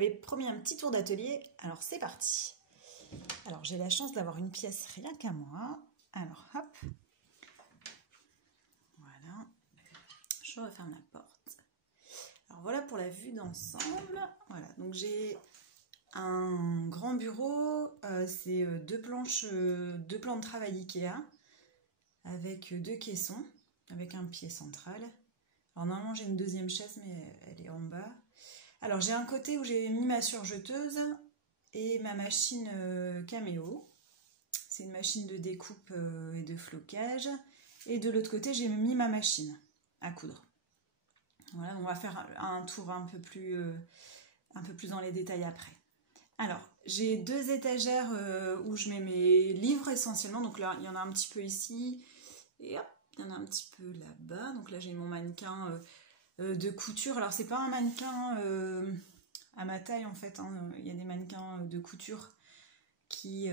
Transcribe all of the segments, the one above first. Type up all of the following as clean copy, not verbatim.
avais promis un petit tour d'atelier, alors c'est parti. Alors j'ai la chance d'avoir une pièce rien qu'à moi. Alors hop, voilà, je referme la porte. Alors voilà pour la vue d'ensemble. Voilà, donc j'ai un grand bureau, c'est deux plans de travail Ikea avec deux caissons, avec un pied central. Alors normalement j'ai une deuxième chaise mais elle est en bas. Alors j'ai un côté où j'ai mis ma surjeteuse et ma machine Cameo. C'est une machine de découpe et de flocage. Et de l'autre côté j'ai mis ma machine à coudre. Voilà, on va faire un tour un peu plus dans les détails après. Alors, j'ai deux étagères où je mets mes livres essentiellement. Donc là, il y en a un petit peu ici. Et hop, il y en a un petit peu là-bas. Donc là, j'ai mon mannequin de couture. Alors, c'est pas un mannequin à ma taille en fait. Hein. Il y a des mannequins de couture qui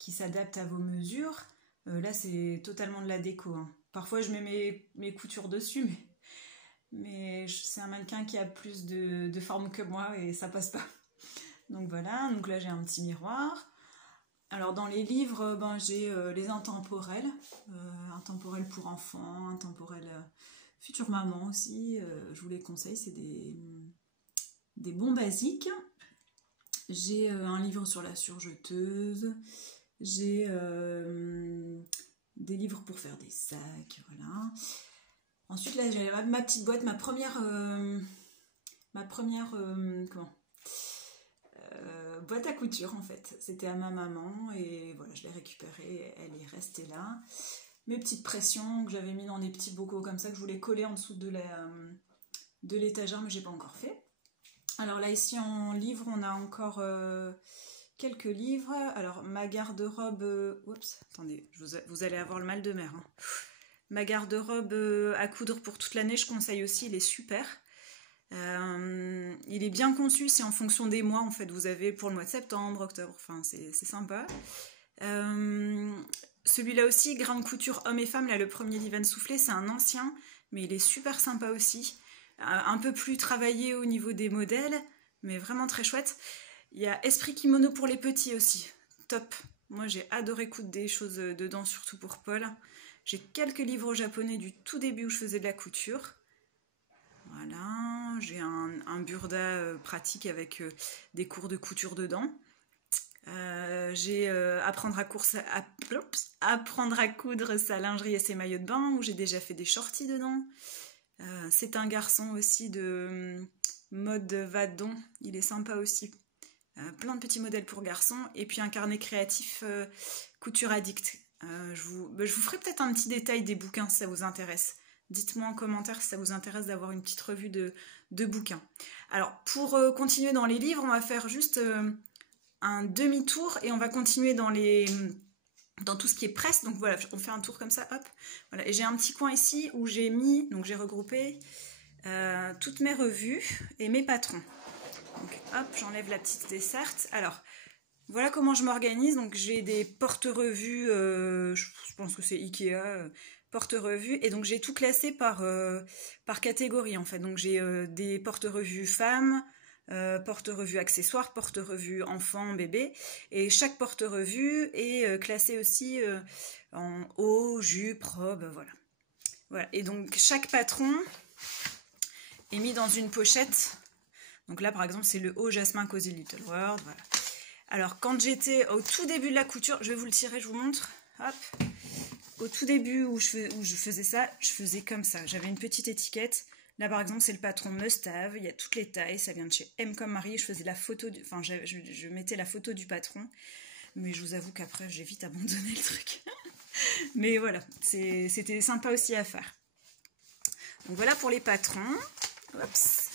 s'adaptent à vos mesures. Là, c'est totalement de la déco. Hein. Parfois, je mets mes coutures dessus, mais c'est un mannequin qui a plus de forme que moi et ça passe pas. Donc voilà, donc là j'ai un petit miroir. Alors dans les livres, j'ai les intemporels, intemporels pour enfants, intemporels future maman aussi, je vous les conseille, c'est des bons basiques. J'ai un livre sur la surjeteuse, j'ai des livres pour faire des sacs, voilà. Ensuite là j'ai ma petite boîte, ma première boîte à couture en fait, c'était à ma maman et voilà, je l'ai récupérée, elle est restée là. Mes petites pressions que j'avais mis dans des petits bocaux comme ça, que je voulais coller en dessous de l'étagère, mais j'ai pas encore fait. Alors là ici en livre, on a encore quelques livres. Alors ma garde-robe, oups, attendez, vous allez avoir le mal de mer. Hein. Ma garde-robe à coudre pour toute l'année, je conseille aussi, il est super. Il est bien conçu, c'est en fonction des mois en fait. Vous avez pour le mois de septembre, octobre, enfin c'est sympa. Celui-là aussi, grain de couture homme et femme, là le premier Livan Soufflé, c'est un ancien, mais il est super sympa aussi. Un peu plus travaillé au niveau des modèles, mais vraiment très chouette. Il y a Esprit Kimono pour les petits aussi, top. Moi j'ai adoré coudre des choses dedans, surtout pour Paul. J'ai quelques livres japonais du tout début où je faisais de la couture. Voilà, j'ai un burda pratique avec des cours de couture dedans. J'ai apprendre à coudre sa lingerie et ses maillots de bain, où j'ai déjà fait des shorties dedans. C'est un garçon aussi de mode Vadon, il est sympa aussi. Plein de petits modèles pour garçons. Et puis un carnet créatif Couture Addict. Je vous ferai peut-être un petit détail des bouquins si ça vous intéresse. Dites-moi en commentaire si ça vous intéresse d'avoir une petite revue de bouquins. Alors, pour continuer dans les livres, on va faire juste un demi-tour et on va continuer dans tout ce qui est presse. Donc voilà, on fait un tour comme ça, hop. Voilà. Et j'ai un petit coin ici où j'ai mis, donc j'ai regroupé toutes mes revues et mes patrons. Donc hop, j'enlève la petite desserte. Alors, voilà comment je m'organise. Donc j'ai des porte-revues, je pense que c'est Ikea, porte-revues, et donc j'ai tout classé par catégorie en fait. Donc j'ai des porte-revues femmes, porte-revues accessoires, porte-revues enfants, bébés, et chaque porte-revue est classé aussi en haut, jupe, robe, voilà. Voilà. Et donc chaque patron est mis dans une pochette. Donc là par exemple c'est le haut Jasmin Cozy Little World, voilà. Alors quand j'étais au tout début de la couture, je vais vous le tirer, je vous montre, hop. Au tout début où je faisais ça, je faisais comme ça. J'avais une petite étiquette. Là, par exemple, c'est le patron Must Have. Il y a toutes les tailles. Ça vient de chez M comme Marie. Je faisais la photo, enfin, je mettais la photo du patron. Mais je vous avoue qu'après, j'ai vite abandonné le truc. Mais voilà, c'était sympa aussi à faire. Donc voilà pour les patrons. Oups.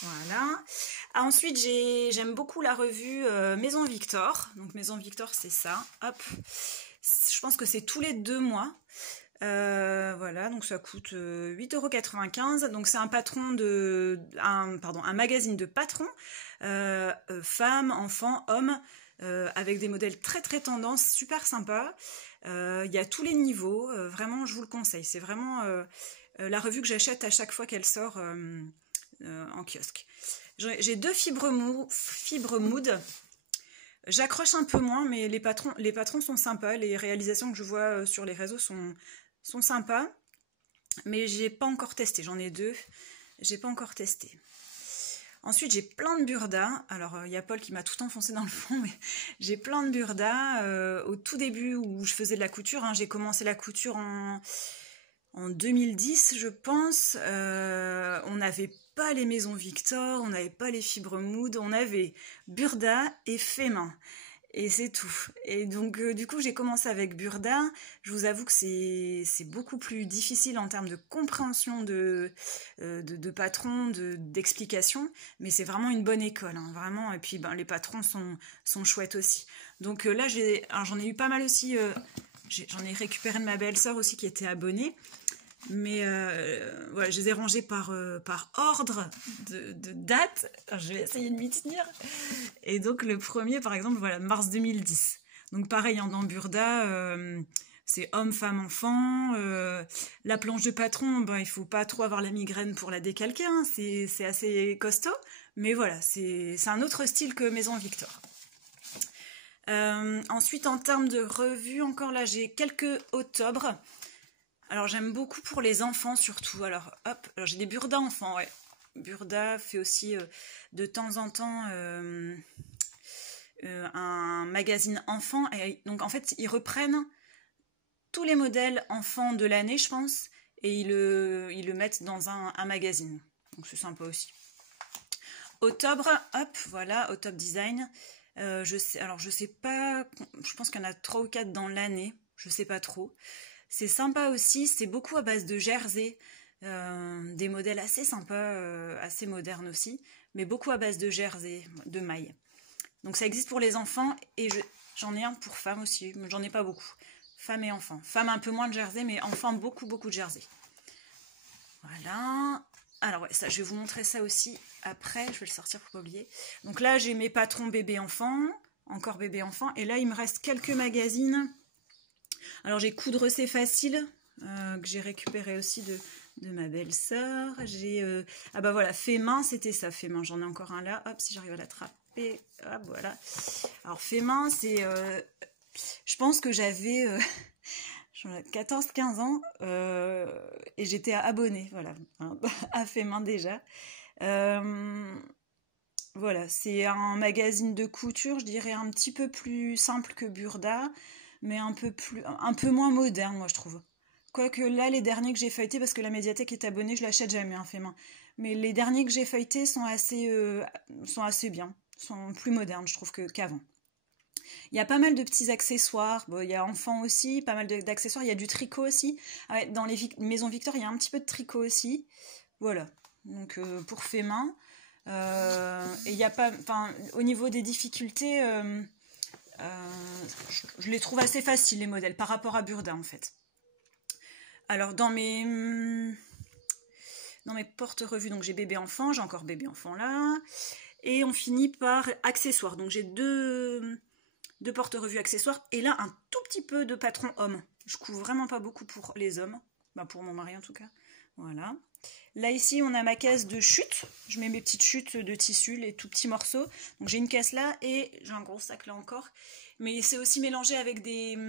Voilà. Ah, ensuite, j'aime beaucoup la revue Maison Victor. Donc Maison Victor, c'est ça. Hop. Je pense que c'est tous les 2 mois. Voilà, donc ça coûte 8,95 €. Donc c'est un un magazine de patrons, femmes, enfants, hommes, avec des modèles très très tendance, super sympa. Il y a tous les niveaux, vraiment je vous le conseille. C'est vraiment la revue que j'achète à chaque fois qu'elle sort en kiosque. J'ai 2 fibres mood. J'accroche un peu moins, mais les patrons sont sympas. Les réalisations que je vois sur les réseaux sont sympas. Mais j'ai pas encore testé. J'en ai 2. J'ai pas encore testé. Ensuite, j'ai plein de burdas. Alors, il y a Paul qui m'a tout enfoncé dans le fond, mais j'ai plein de burdas. Au tout début où je faisais de la couture, j'ai commencé la couture en 2010, je pense. On n'avait pas les maisons Victor, on n'avait pas les fibres mood, on avait burda et fait main. Et c'est tout. Et donc, du coup, j'ai commencé avec burda. Je vous avoue que c'est beaucoup plus difficile en termes de compréhension de patrons, d'explications. Mais c'est vraiment une bonne école, vraiment. Et puis, les patrons sont chouettes aussi. Donc là, j'en ai eu pas mal aussi. J'en ai récupéré de ma belle-sœur aussi qui était abonnée. Mais voilà, je les ai rangés par ordre de date. Alors, je vais essayer de m'y tenir. Et donc le premier, par exemple, voilà, mars 2010. Donc pareil, dans burda, c'est homme, femme, enfant. La planche de patron, il faut pas trop avoir la migraine pour la décalquer. C'est assez costaud. Mais voilà, c'est un autre style que Maison Victor. Ensuite, en termes de revues, encore là, j'ai quelques octobre. Alors j'aime beaucoup pour les enfants surtout. Alors hop, j'ai des burdas enfants, ouais. Burda fait aussi de temps en temps un magazine enfant. Et donc en fait, ils reprennent tous les modèles enfants de l'année, je pense, et ils le mettent dans un magazine. Donc c'est sympa aussi. Octobre, hop, voilà, Octobre Design. Je sais pas, je pense qu'il y en a 3 ou 4 dans l'année, je sais pas trop. C'est sympa aussi, c'est beaucoup à base de jersey, des modèles assez sympas, assez modernes aussi, mais beaucoup à base de jersey, de mailles. Donc ça existe pour les enfants et j'en ai un pour femmes aussi, mais j'en ai pas beaucoup. Femmes et enfants. Femmes un peu moins de jersey, mais enfants beaucoup de jersey. Voilà. Alors ouais, ça, je vais vous montrer ça aussi après, je vais le sortir pour pas oublier. Donc là, j'ai mes patrons bébé-enfant, encore bébé-enfant, et là, il me reste quelques magazines. Alors j'ai Coudre c'est facile, que j'ai récupéré aussi de ma belle-sœur. J'ai voilà, fait main, c'était ça, fait main. J'en ai encore un là, hop, si j'arrive à l'attraper, hop, voilà. Alors fait main, c'est, je pense que j'avais 14-15 ans et j'étais abonnée, voilà, à fait main déjà. Voilà, c'est un magazine de couture, je dirais un petit peu plus simple que Burda, mais un peu moins moderne, moi je trouve. Quoique là, les derniers que j'ai feuilletés, parce que la médiathèque est abonnée, je l'achète jamais, fait main. Mais les derniers que j'ai feuilletés sont assez bien, sont plus modernes, je trouve, qu'avant. Il y a pas mal de petits accessoires, il y a enfants aussi, pas mal d'accessoires, il y a du tricot aussi. Ah ouais, dans les maisons Victor, il y a un petit peu de tricot aussi. Voilà, donc pour fait main. Et il y a pas, au niveau des difficultés, je les trouve assez faciles les modèles par rapport à Burda en fait. Alors dans mes porte-revues, donc j'ai bébé enfant, j'ai encore bébé enfant là, et on finit par accessoires. Donc j'ai deux porte-revues accessoires et là un tout petit peu de patron homme. Je couvre vraiment pas beaucoup pour les hommes, pour mon mari en tout cas. Voilà. Là ici on a ma caisse de chutes, je mets mes petites chutes de tissu, les tout petits morceaux. Donc j'ai une caisse là et j'ai un gros sac là encore. Mais c'est aussi mélangé avec des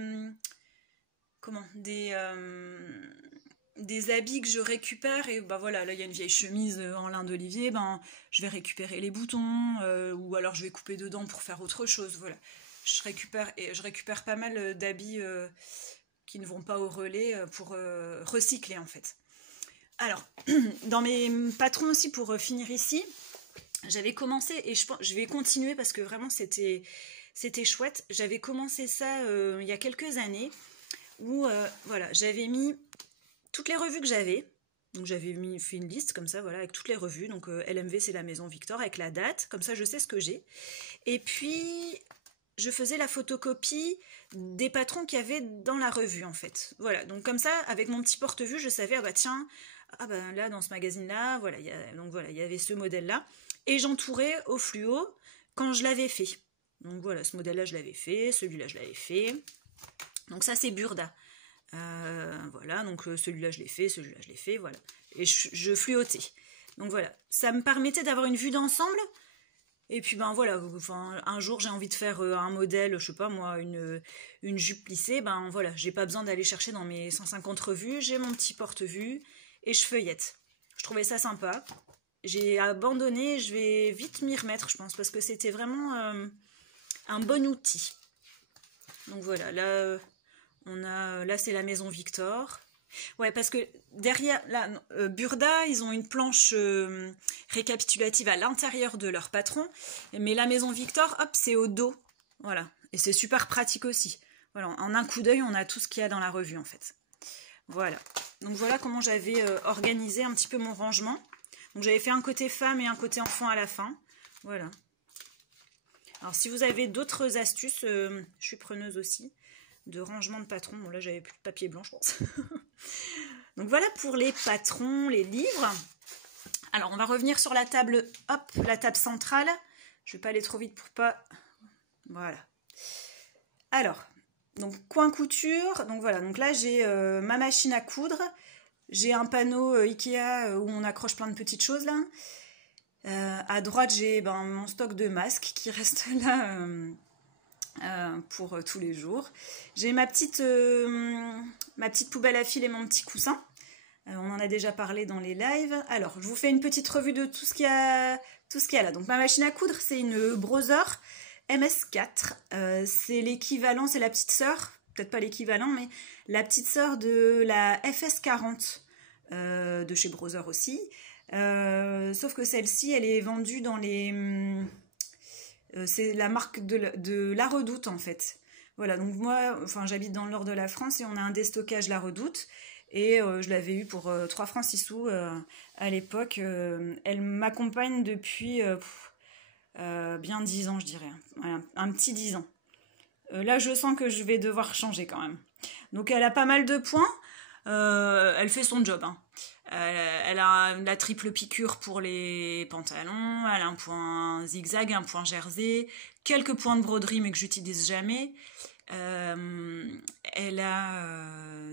habits que je récupère. Et voilà, là il y a une vieille chemise en lin d'Olivier, je vais récupérer les boutons ou alors je vais couper dedans pour faire autre chose. Voilà. Je récupère pas mal d'habits qui ne vont pas au relais pour recycler en fait. Alors, dans mes patrons aussi, pour finir ici, j'avais commencé, et je vais continuer parce que vraiment c'était chouette. J'avais commencé ça il y a quelques années, où voilà, j'avais mis toutes les revues que j'avais. Donc j'avais fait une liste comme ça, voilà, avec toutes les revues. Donc LMV, c'est la Maison Victor, avec la date, comme ça je sais ce que j'ai. Et puis, je faisais la photocopie des patrons qu'il y avait dans la revue, en fait. Voilà, donc comme ça, avec mon petit porte-vue, je savais, là, dans ce magazine-là, voilà, il y avait ce modèle-là. Et j'entourais au fluo quand je l'avais fait. Donc voilà, ce modèle-là, je l'avais fait, celui-là, je l'avais fait. Donc ça, c'est Burda. Voilà, donc celui-là, je l'ai fait, voilà. Et je fluotais. Donc voilà, ça me permettait d'avoir une vue d'ensemble. Et puis ben voilà, enfin, un jour j'ai envie de faire un modèle, je sais pas moi, une jupe plissée, ben voilà, j'ai pas besoin d'aller chercher dans mes 150 revues, j'ai mon petit porte-vue et je feuillette. Je trouvais ça sympa. J'ai abandonné, je vais vite m'y remettre, je pense, parce que c'était vraiment un bon outil. Donc voilà, là, là c'est la maison Victor. Ouais, parce que derrière, là, Burda, ils ont une planche récapitulative à l'intérieur de leur patron, mais la maison Victor, hop, c'est au dos. Voilà, et c'est super pratique aussi. Voilà, en un coup d'œil, on a tout ce qu'il y a dans la revue, en fait. Voilà, donc voilà comment j'avais organisé un petit peu mon rangement. Donc j'avais fait un côté femme et un côté enfant à la fin. Voilà. Alors si vous avez d'autres astuces, je suis preneuse aussi, de rangement de patron. Bon là, j'avais plus de papier blanc, je pense. Donc voilà pour les patrons, les livres. Alors on va revenir sur la table, hop, la table centrale. Je vais pas aller trop vite pour pas... Voilà. Alors, donc coin couture. Donc voilà, donc là j'ai ma machine à coudre. J'ai un panneau Ikea où on accroche plein de petites choses là. À droite j'ai mon stock de masques qui reste là pour tous les jours. J'ai ma petite poubelle à fil et mon petit coussin. On en a déjà parlé dans les lives. Alors, je vous fais une petite revue de tout ce qu'il y a là. Donc, ma machine à coudre, c'est une Brother MS4. C'est l'équivalent, c'est la petite sœur, peut-être pas l'équivalent, mais la petite sœur de la FS40 de chez Brother aussi. Sauf que celle-ci, elle est vendue dans les... c'est la marque de La Redoute, en fait. Voilà, donc moi, enfin, j'habite dans le nord de la France et on a un déstockage La Redoute. Et je l'avais eu pour 3 francs 6 sous à l'époque. Elle m'accompagne depuis bien 10 ans, je dirais. Voilà, un petit 10 ans. Là, je sens que je vais devoir changer quand même. Donc, elle a pas mal de points. Elle fait son job. Hein. Elle a la triple piqûre pour les pantalons. Elle a un point zigzag, un point jersey. Quelques points de broderie, mais que j'utilise jamais. Elle a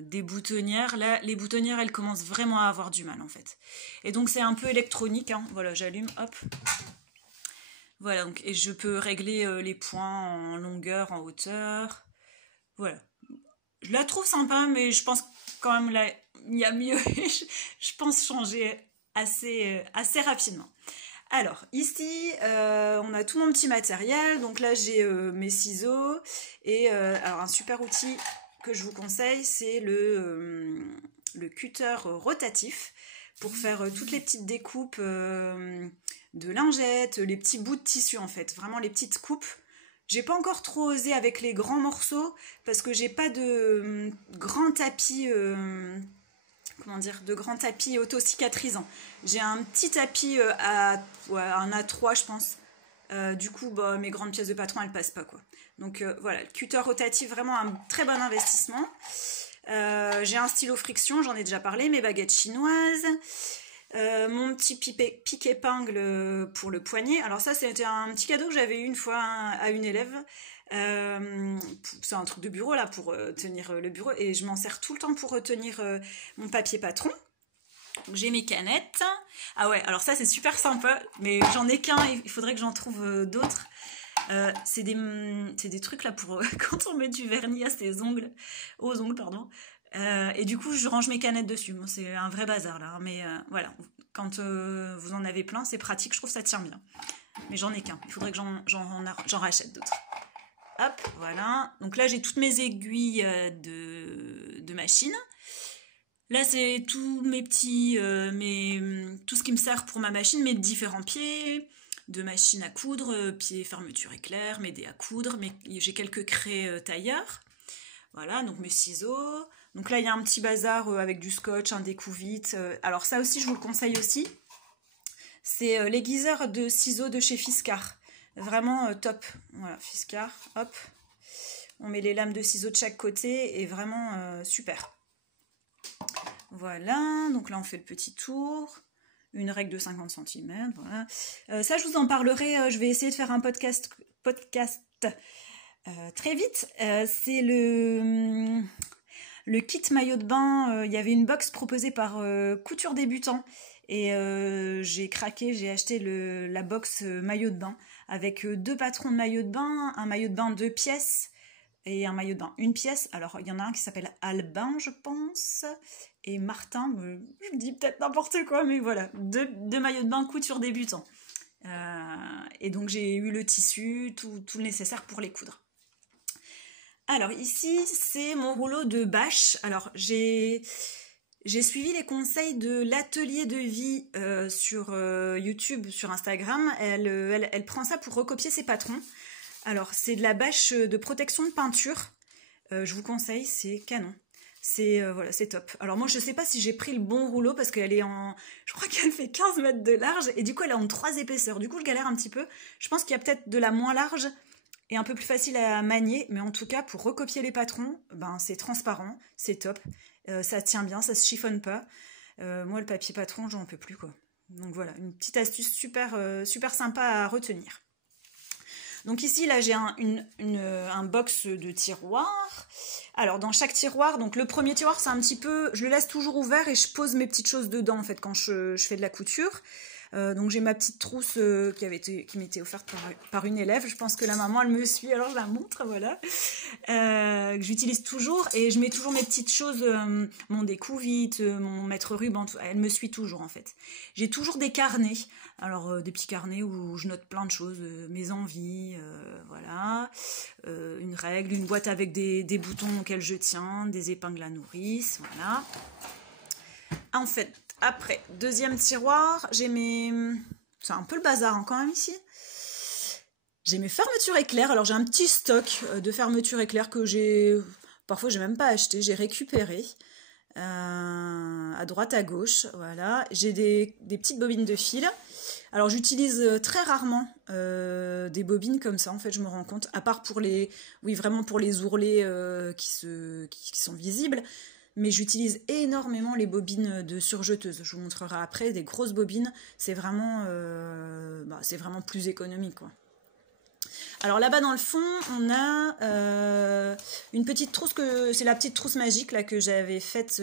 des boutonnières. Là, les boutonnières, elles commencent vraiment à avoir du mal, en fait. Et donc, c'est un peu électronique. Hein. Voilà, j'allume, hop. Voilà, donc, et je peux régler les points en longueur, en hauteur. Voilà. Je la trouve sympa, mais je pense quand même là, il y a mieux. Je pense changer assez rapidement. Alors, ici, on a tout mon petit matériel. Donc là, j'ai mes ciseaux. Et alors, un super outil que je vous conseille, c'est le cutter rotatif pour faire toutes les petites découpes de lingettes, les petits bouts de tissu, en fait. Vraiment, les petites coupes. J'ai pas encore trop osé avec les grands morceaux parce que j'ai pas de grand tapis... comment dire, de grands tapis auto-cicatrisants. J'ai un petit tapis un A3, je pense. Du coup, mes grandes pièces de patron, elles passent pas, quoi. Donc voilà, le cutter rotatif, vraiment un très bon investissement. J'ai un stylo friction, j'en ai déjà parlé, mes baguettes chinoises. Mon petit pic-épingle pour le poignet. Alors ça, c'était un petit cadeau que j'avais eu une fois à une élève. C'est un truc de bureau là pour tenir le bureau et je m'en sers tout le temps pour retenir mon papier patron. J'ai mes canettes. Ah ouais, alors ça c'est super sympa, mais j'en ai qu'un, il faudrait que j'en trouve d'autres. C'est des trucs là pour quand on met du vernis à aux ongles pardon. Et du coup je range mes canettes dessus. Bon, c'est un vrai bazar là, mais voilà, quand vous en avez plein c'est pratique, je trouve que ça tient bien. Mais j'en ai qu'un, il faudrait que j'en rachète d'autres. Hop, voilà. Donc là, j'ai toutes mes aiguilles de machine. Là, c'est tous mes petits... tout ce qui me sert pour ma machine, mes différents pieds de machine à coudre, pieds fermeture éclair, mes dés à coudre. J'ai quelques craies tailleurs. Voilà, donc mes ciseaux. Donc là, il y a un petit bazar avec du scotch, un découvite. Alors ça aussi, je vous le conseille aussi. C'est l'aiguiseur de ciseaux de chez Fiskars. Vraiment top. Voilà, Fiskars, hop. On met les lames de ciseaux de chaque côté et vraiment super. Voilà, donc là on fait le petit tour. Une règle de 50 cm, voilà. Ça je vous en parlerai, je vais essayer de faire un podcast très vite. C'est le kit maillot de bain. Il y avait une box proposée par Couture Débutant. Et j'ai craqué, j'ai acheté la box maillot de bain avec 2 patrons de maillot de bain, un maillot de bain 2 pièces et un maillot de bain 1 pièce. Alors il y en a un qui s'appelle Albin, je pense, et Martin, je dis peut-être n'importe quoi, mais voilà, deux maillots de bain couture débutant. Et donc j'ai eu le tissu, tout le nécessaire pour les coudre. Alors ici, c'est mon rouleau de bâche. Alors j'ai suivi les conseils de l'atelier de vie sur YouTube, sur Instagram. Elle prend ça pour recopier ses patrons. Alors c'est de la bâche de protection de peinture. Je vous conseille, c'est canon. Voilà, c'est top. Alors moi je sais pas si j'ai pris le bon rouleau parce qu'elle est je crois qu'elle fait 15 mètres de large et du coup elle est en 3 épaisseurs. Du coup je galère un petit peu. Je pense qu'il y a peut-être de la moins large et un peu plus facile à manier, mais en tout cas pour recopier les patrons, ben c'est transparent, c'est top. Ça tient bien, ça se chiffonne pas. Moi le papier patron j'en peux plus quoi. Donc voilà, une petite astuce super sympa à retenir. Donc ici, là, j'ai un box de tiroirs. Alors, dans chaque tiroir, donc le premier tiroir, c'est un petit peu... Je le laisse toujours ouvert et je pose mes petites choses dedans, en fait, quand je fais de la couture. Donc, j'ai ma petite trousse qui m'était offerte par une élève. Je pense que la maman, elle me suit, alors je la montre, voilà. Que j'utilise toujours. Et je mets toujours mes petites choses, mon découvite, mon mètre-ruban. Elle me suit toujours, en fait. J'ai toujours des carnets. Alors, des petits carnets où je note plein de choses, mes envies, voilà, une règle, une boîte avec des boutons auxquels je tiens, des épingles à nourrice, voilà. En fait, après, deuxième tiroir, j'ai mes... C'est un peu le bazar hein, quand même ici. J'ai mes fermetures éclairs. Alors, j'ai un petit stock de fermetures éclairs que j'ai... Parfois, j'ai même pas acheté, j'ai récupéré. À droite, à gauche, voilà. J'ai des petites bobines de fil. Alors j'utilise très rarement des bobines comme ça, en fait je me rends compte, à part pour vraiment pour les ourlets qui sont visibles, mais j'utilise énormément les bobines de surjeteuse. Je vous montrerai après, des grosses bobines, c'est vraiment plus économique quoi. Alors là-bas dans le fond, on a une petite trousse, c'est la petite trousse magique là, que j'avais faite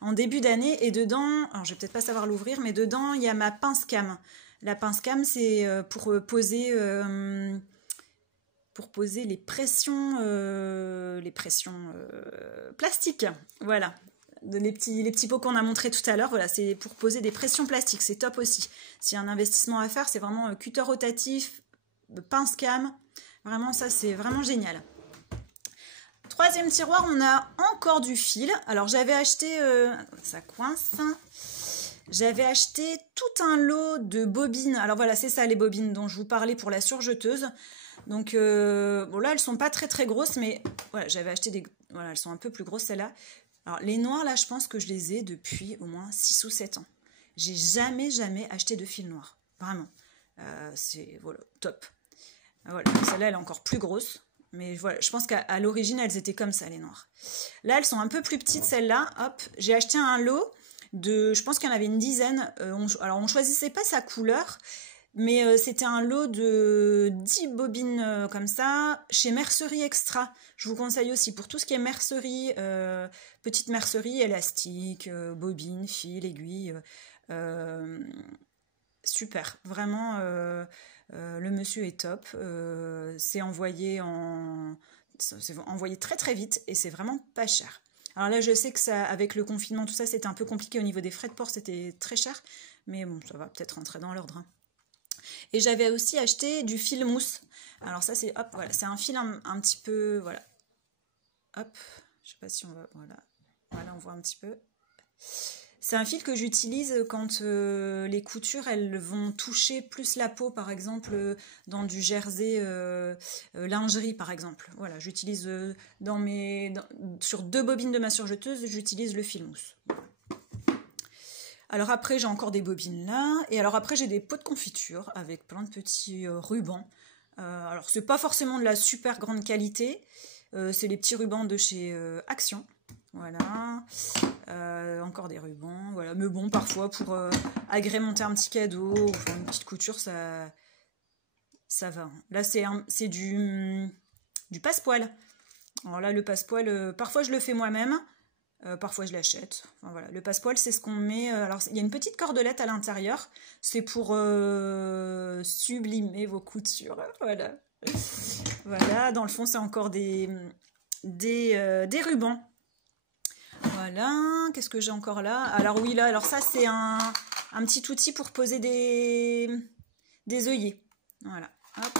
en début d'année. Et dedans, alors je vais peut-être pas savoir l'ouvrir, mais dedans il y a ma pince cam. La pince cam, c'est pour poser les pressions plastiques. Voilà. Les petits pots qu'on a montrés tout à l'heure, voilà, c'est pour poser des pressions plastiques. C'est top aussi. S'il y a un investissement à faire, c'est vraiment cutter rotatif, pince cam, vraiment ça c'est vraiment génial. Troisième tiroir, on a encore du fil. Alors j'avais acheté, ça coince, j'avais acheté tout un lot de bobines. Alors voilà, c'est ça les bobines dont je vous parlais pour la surjeteuse. Donc bon là elles sont pas très très grosses, mais voilà, j'avais acheté voilà, elles sont un peu plus grosses celles-là. Alors les noires là, je pense que je les ai depuis au moins 6 ou 7 ans. J'ai jamais acheté de fil noir, vraiment. C'est voilà, top. Voilà, celle-là elle est encore plus grosse, mais voilà, je pense qu'à l'origine elles étaient comme ça les noires. Là elles sont un peu plus petites celles-là, hop, j'ai acheté un lot je pense qu'il y en avait une dizaine, alors on choisissait pas sa couleur, mais c'était un lot de 10 bobines comme ça, chez Mercerie Extra. Je vous conseille aussi pour tout ce qui est mercerie, petite mercerie, élastique, bobine, fil, aiguille, super, vraiment... le monsieur est top, c'est envoyé très très vite et c'est vraiment pas cher. Alors là je sais que ça, avec le confinement tout ça c'était un peu compliqué au niveau des frais de port, c'était très cher, mais bon ça va peut-être rentrer dans l'ordre. Hein. Et j'avais aussi acheté du fil mousse. Alors ça c'est, hop, voilà, c'est un fil un petit peu, voilà, hop, je sais pas si on va, voilà on voit un petit peu. C'est un fil que j'utilise quand les coutures elles vont toucher plus la peau, par exemple dans du jersey lingerie par exemple. Voilà, j'utilise sur 2 bobines de ma surjeteuse, j'utilise le fil mousse. Alors après j'ai encore des bobines là, et alors après j'ai des pots de confiture avec plein de petits rubans. Alors c'est pas forcément de la super grande qualité, c'est les petits rubans de chez Action. Voilà, encore des rubans, voilà, mais bon, parfois pour agrémenter un petit cadeau ou faire une petite couture, ça va. Là, c'est du passepoil. Alors là, le passepoil, parfois je le fais moi-même, Parfois je l'achète. Enfin, voilà. Le passepoil, c'est ce qu'on met. Alors, il y a une petite cordelette à l'intérieur. C'est pour sublimer vos coutures. Voilà. Voilà. Dans le fond, c'est encore des rubans. Voilà. Qu'est-ce que j'ai encore là? Alors oui, là. Alors ça, c'est un petit outil pour poser des œillets. Voilà. Hop.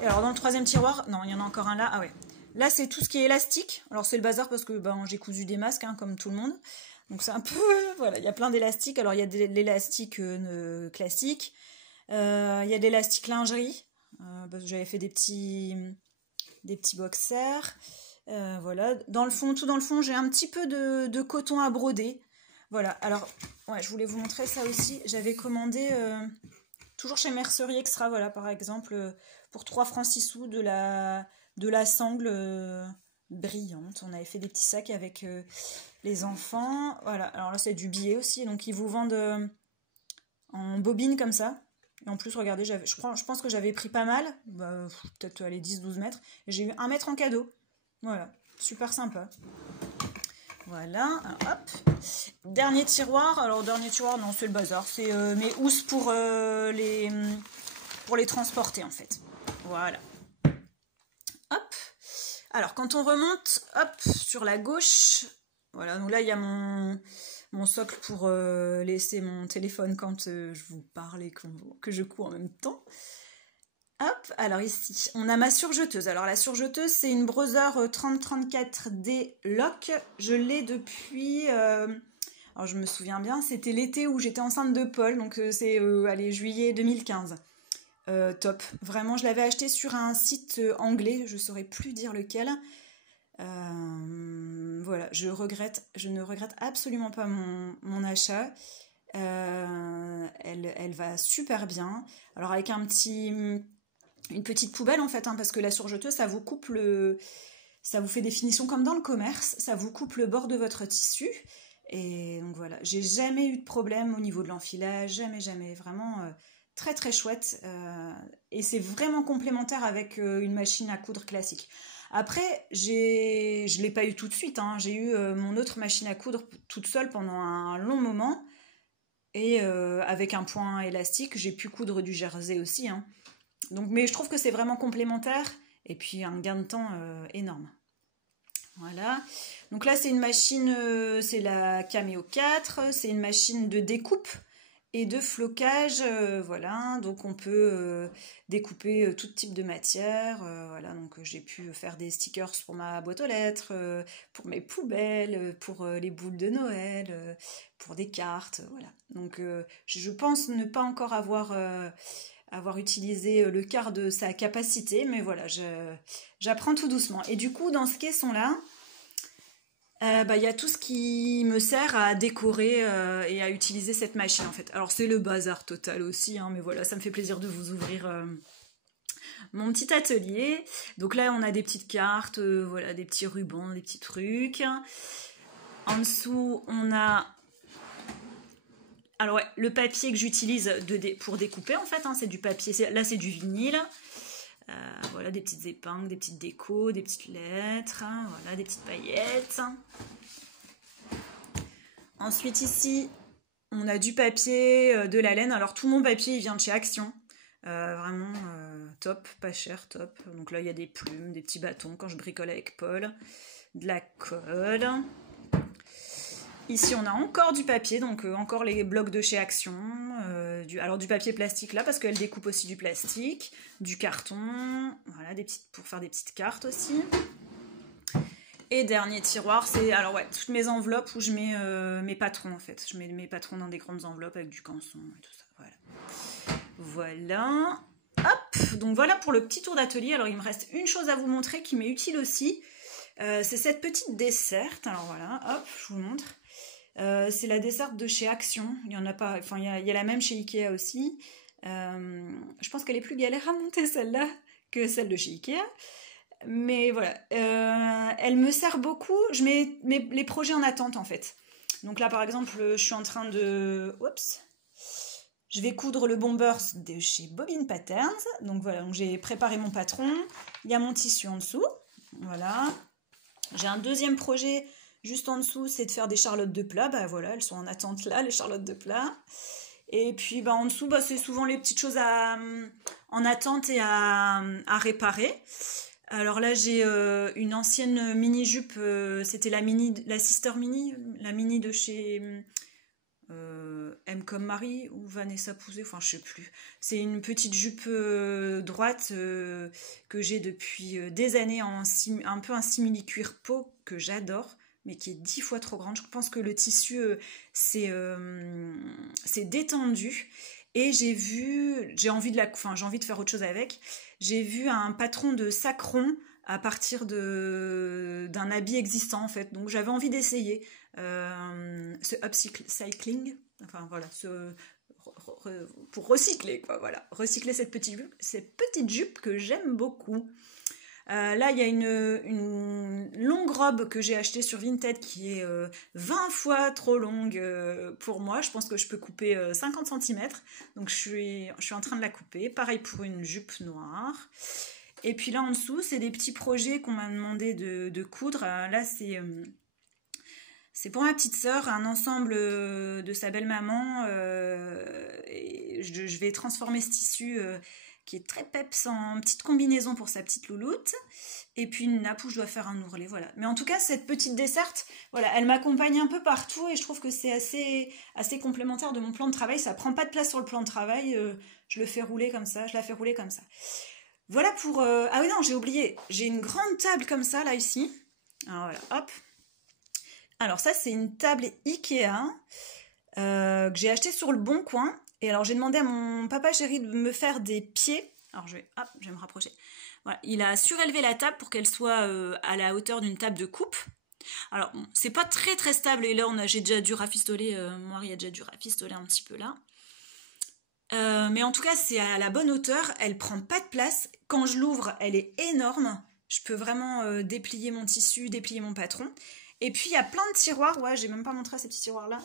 Et alors dans le troisième tiroir, non, il y en a encore un là. Ah ouais. Là, c'est tout ce qui est élastique. Alors, c'est le bazar parce que j'ai cousu des masques, hein, comme tout le monde. Donc, c'est un peu... Voilà, il y a plein d'élastiques. Alors, il y a de l'élastique classique. Il y a de l'élastique lingerie. Parce que j'avais fait des petits boxers. Voilà. Dans le fond, tout dans le fond, j'ai un petit peu de coton à broder. Voilà. Alors, ouais, je voulais vous montrer ça aussi. J'avais commandé, toujours chez Mercerie Extra, voilà, par exemple, pour 3 francs 6 sous de la sangle brillante. On avait fait des petits sacs avec les enfants. Voilà, alors là c'est du billet aussi, donc ils vous vendent en bobine comme ça. Et en plus, regardez, je pense que j'avais pris pas mal, peut-être aller 10-12 mètres. Et j'ai eu 1 mètre en cadeau. Voilà, super sympa. Voilà, alors, hop. Dernier tiroir, alors dernier tiroir, non, c'est le bazar. C'est mes housses pour les transporter en fait. Voilà. Hop. Alors, quand on remonte, hop, sur la gauche, voilà, donc là, il y a mon socle pour laisser mon téléphone quand je vous parle et que je couds en même temps. Hop, alors ici, on a ma surjeteuse. Alors, la surjeteuse, c'est une Brother 3034D Lock. Je l'ai depuis... alors, je me souviens bien, c'était l'été où j'étais enceinte de Paul, donc c'est, allez, juillet 2015. Top, vraiment je l'avais acheté sur un site anglais, je saurais plus dire lequel. Voilà, je ne regrette absolument pas mon achat. Elle va super bien. Alors avec une petite poubelle en fait, hein, parce que la surjeteuse, ça vous coupe ça vous fait des finitions comme dans le commerce, ça vous coupe le bord de votre tissu. Et donc voilà, j'ai jamais eu de problème au niveau de l'enfilage, jamais, vraiment... très très chouette et c'est vraiment complémentaire avec une machine à coudre classique. Après, je l'ai pas eu tout de suite, hein. J'ai eu mon autre machine à coudre toute seule pendant un long moment et avec un point élastique, j'ai pu coudre du jersey aussi, hein. Donc, mais je trouve que c'est vraiment complémentaire et puis un gain de temps énorme. Voilà, donc là c'est une machine, c'est la Cameo 4, c'est une machine de découpe et de flocage, voilà, donc on peut découper tout type de matière, voilà, donc j'ai pu faire des stickers pour ma boîte aux lettres, pour mes poubelles, pour les boules de Noël, pour des cartes, voilà. Donc je pense ne pas encore avoir utilisé le quart de sa capacité, mais voilà, j'apprends tout doucement. Et du coup, dans ce caisson-là, y a tout ce qui me sert à décorer et à utiliser cette machine en fait. Alors c'est le bazar total aussi, hein, mais voilà, ça me fait plaisir de vous ouvrir mon petit atelier. Donc là on a des petites cartes, voilà, des petits rubans, des petits trucs. En dessous on a... Alors ouais, le papier que j'utilise pour découper en fait, hein, c'est du papier, là c'est du vinyle. Voilà, des petites épingles, des petites décos, des petites lettres, hein, voilà, des petites paillettes. Ensuite ici, on a du papier, de la laine. Alors tout mon papier il vient de chez Action. Vraiment top, pas cher, top. Donc là il y a des plumes, des petits bâtons quand je bricole avec Paul, de la colle. Ici on a encore du papier, donc encore les blocs de chez Action, alors du papier plastique là parce qu'elle découpe aussi du plastique, du carton, voilà, pour faire des petites cartes aussi. Et dernier tiroir, c'est alors ouais, toutes mes enveloppes où je mets mes patrons en fait. Je mets mes patrons dans des grandes enveloppes avec du canson et tout ça, voilà. Voilà, hop, donc voilà pour le petit tour d'atelier. Alors il me reste une chose à vous montrer qui m'est utile aussi, c'est cette petite desserte. Alors voilà, hop, je vous montre. C'est la desserte de chez Action. Il y en a pas, enfin il y a la même chez Ikea aussi. Je pense qu'elle est plus galère à monter celle-là que celle de chez Ikea. Mais voilà, elle me sert beaucoup. Je mets les projets en attente en fait. Donc là par exemple, je suis en train de... Oups. Je vais coudre le Bombers de chez Bobbin Patterns. Donc voilà, donc j'ai préparé mon patron. Il y a mon tissu en dessous. Voilà. J'ai un deuxième projet Juste en dessous, c'est de faire des charlottes de plat. Bah voilà, elles sont en attente là, les charlottes de plat. Et puis bah, en dessous, bah, c'est souvent les petites choses en attente et à réparer. Alors là, j'ai une ancienne mini-jupe, c'était la Sister Mini, la mini de chez M comme Marie ou Vanessa Pouzet, enfin je sais plus. C'est une petite jupe droite que j'ai depuis des années un peu un simili-cuir peau que j'adore, mais qui est 10 fois trop grande. Je pense que le tissu c'est détendu. Et j'ai envie de faire autre chose avec. J'ai vu un patron de sac rond à partir d'un habit existant en fait. Donc j'avais envie d'essayer ce upcycling, enfin voilà, pour recycler quoi, voilà, recycler cette petite jupe que j'aime beaucoup. Là, il y a une longue robe que j'ai achetée sur Vinted qui est 20 fois trop longue pour moi. Je pense que je peux couper 50 cm. Donc, je suis en train de la couper. Pareil pour une jupe noire. Et puis là, en dessous, c'est des petits projets qu'on m'a demandé de coudre. Là, c'est pour ma petite sœur, un ensemble de sa belle-maman. Et je vais transformer ce tissu qui est très peps en petite combinaison pour sa petite louloute. Et puis une nappe où je dois faire un ourlet, voilà. Mais en tout cas, cette petite desserte, voilà, elle m'accompagne un peu partout et je trouve que c'est assez complémentaire de mon plan de travail. Ça prend pas de place sur le plan de travail. Je le fais rouler comme ça, je la fais rouler comme ça. Voilà pour... Ah oui, non, j'ai oublié. J'ai une grande table comme ça, là, ici. Alors voilà, hop. Alors ça, c'est une table Ikea que j'ai achetée sur le Bon Coin. Et alors, j'ai demandé à mon papa chéri de me faire des pieds. Alors, je vais me rapprocher. Voilà, il a surélevé la table pour qu'elle soit à la hauteur d'une table de coupe. Alors, bon, c'est pas très très stable. Et là, j'ai déjà dû rafistoler. Mon mari a déjà dû rafistoler un petit peu là. Mais en tout cas, c'est à la bonne hauteur. Elle prend pas de place. Quand je l'ouvre, elle est énorme. Je peux vraiment déplier mon tissu, déplier mon patron. Et puis, il y a plein de tiroirs. Ouais, j'ai même pas montré ces petits tiroirs-là.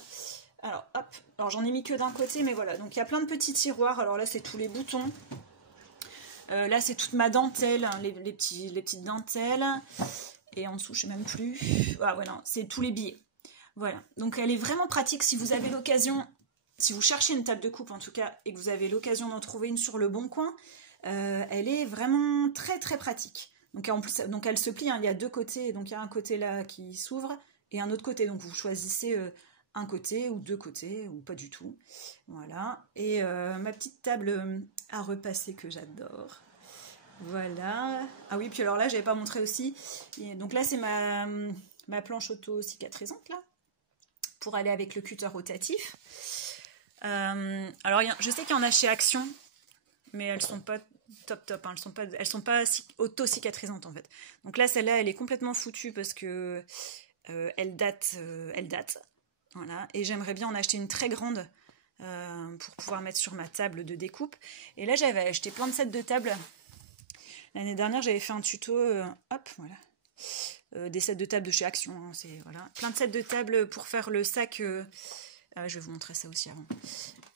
Alors, hop. Alors, j'en ai mis que d'un côté, mais voilà. Donc, il y a plein de petits tiroirs. Alors là, c'est tous les boutons. Là, c'est toute ma dentelle, hein, les petites dentelles. Et en dessous, je sais même plus. Ah, voilà, c'est tous les billets. Voilà. Donc, elle est vraiment pratique si vous avez l'occasion... Si vous cherchez une table de coupe en tout cas et que vous avez l'occasion d'en trouver une sur le Bon Coin, elle est vraiment très très pratique. Donc elle se plie, hein, il y a deux côtés, donc il y a un côté là qui s'ouvre et un autre côté. Donc vous choisissez un côté ou deux côtés ou pas du tout. Voilà. Et ma petite table à repasser que j'adore. Voilà. Ah oui, puis alors là, j'avais pas montré aussi. Et donc là, c'est ma planche auto-cicatrisante là pour aller avec le cutter rotatif. Alors je sais qu'il y en a chez Action, mais elles sont pas top, hein, elles sont pas auto-cicatrisantes en fait. Donc là celle-là elle est complètement foutue parce que elle date, voilà. Et j'aimerais bien en acheter une très grande pour pouvoir mettre sur ma table de découpe. Et là j'avais acheté plein de sets de tables. L'année dernière j'avais fait un tuto, hop voilà, des sets de table de chez Action, hein, c'est voilà, plein de sets de table pour faire le sac. Je vais vous montrer ça aussi avant.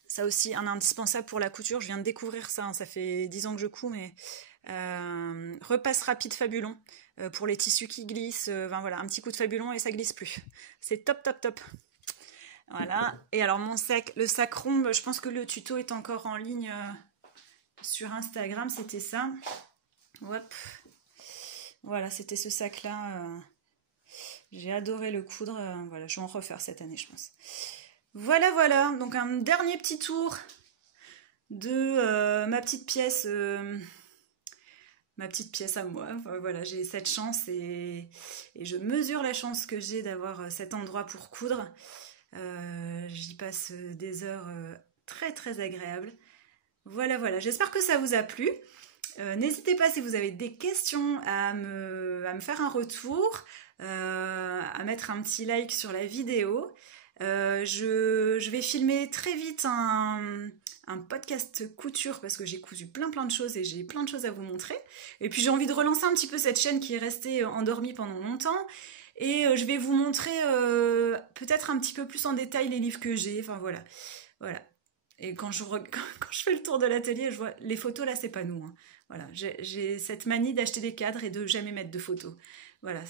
Ça aussi, un indispensable pour la couture. Je viens de découvrir ça. Hein. Ça fait 10 ans que je couds, mais repasse rapide Fabulon pour les tissus qui glissent. Voilà, un petit coup de Fabulon et ça glisse plus. C'est top. Voilà. Et alors mon sac, le sac rond, je pense que le tuto est encore en ligne sur Instagram. C'était ça. Hop. Voilà, c'était ce sac-là. J'ai adoré le coudre. Voilà, je vais en refaire cette année, je pense. Voilà, donc un dernier petit tour de ma petite pièce à moi. Enfin, voilà, j'ai cette chance et je mesure la chance que j'ai d'avoir cet endroit pour coudre. J'y passe des heures très très agréables. Voilà, j'espère que ça vous a plu. N'hésitez pas si vous avez des questions à me faire un retour, à mettre un petit like sur la vidéo. Je vais filmer très vite un podcast couture parce que j'ai cousu plein de choses et j'ai plein de choses à vous montrer. Et puis j'ai envie de relancer un petit peu cette chaîne qui est restée endormie pendant longtemps. Et je vais vous montrer peut-être un petit peu plus en détail les livres que j'ai. Enfin voilà. Et quand je fais le tour de l'atelier, je vois les photos là, c'est pas nous. Hein. Voilà, j'ai cette manie d'acheter des cadres et de jamais mettre de photos. Voilà,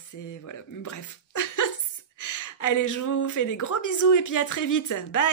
bref. Allez, je vous fais des gros bisous et puis à très vite. Bye!